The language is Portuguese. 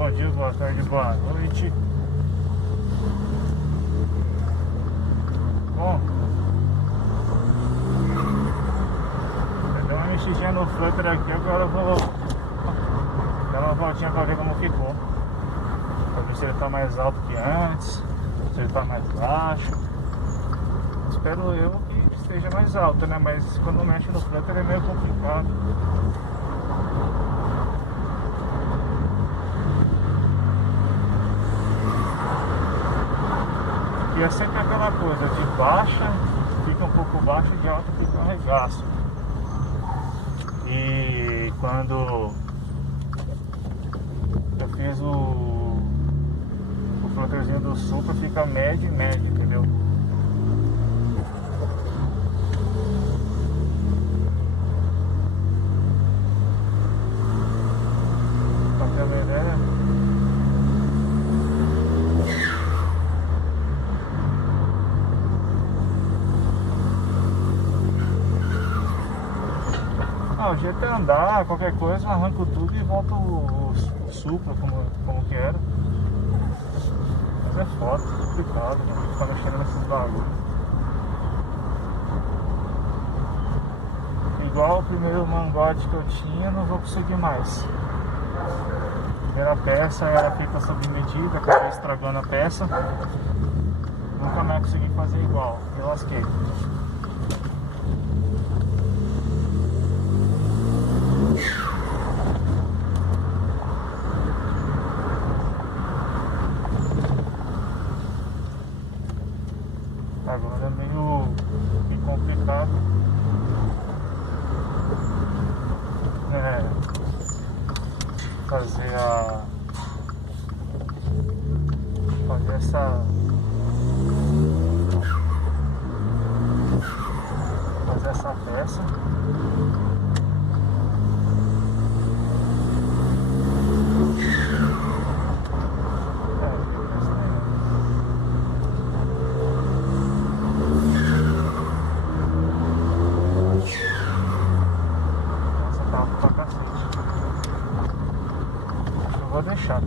bom dia, boa tarde, boa noite. Bom, eu dei uma mexidinha no flutter aqui, agora eu vou dar uma voltinha pra ver como ficou. Pra ver se ele tá mais alto que antes, se ele tá mais baixo. Espero eu que esteja mais alto, né? Mas quando mexe no flutter é meio complicado. E é sempre aquela coisa, de baixa fica um pouco baixo, de alta fica um regaço. E quando eu fiz o flutterzinho do Supra, fica médio e médio, entendeu? Pra ter uma ideia. O jeito é andar, qualquer coisa, eu arranco tudo e volto o Supra como que era. Mas é foda, é complicado, né? Ficar mexendo nesses bagulhos. Igual o primeiro mangote que eu tinha, não vou conseguir mais. A primeira peça era feita sob medida, acabei estragando a peça. Nunca mais consegui fazer igual, me lasquei. Agora é meio complicado fazer essa peça. Vou deixar.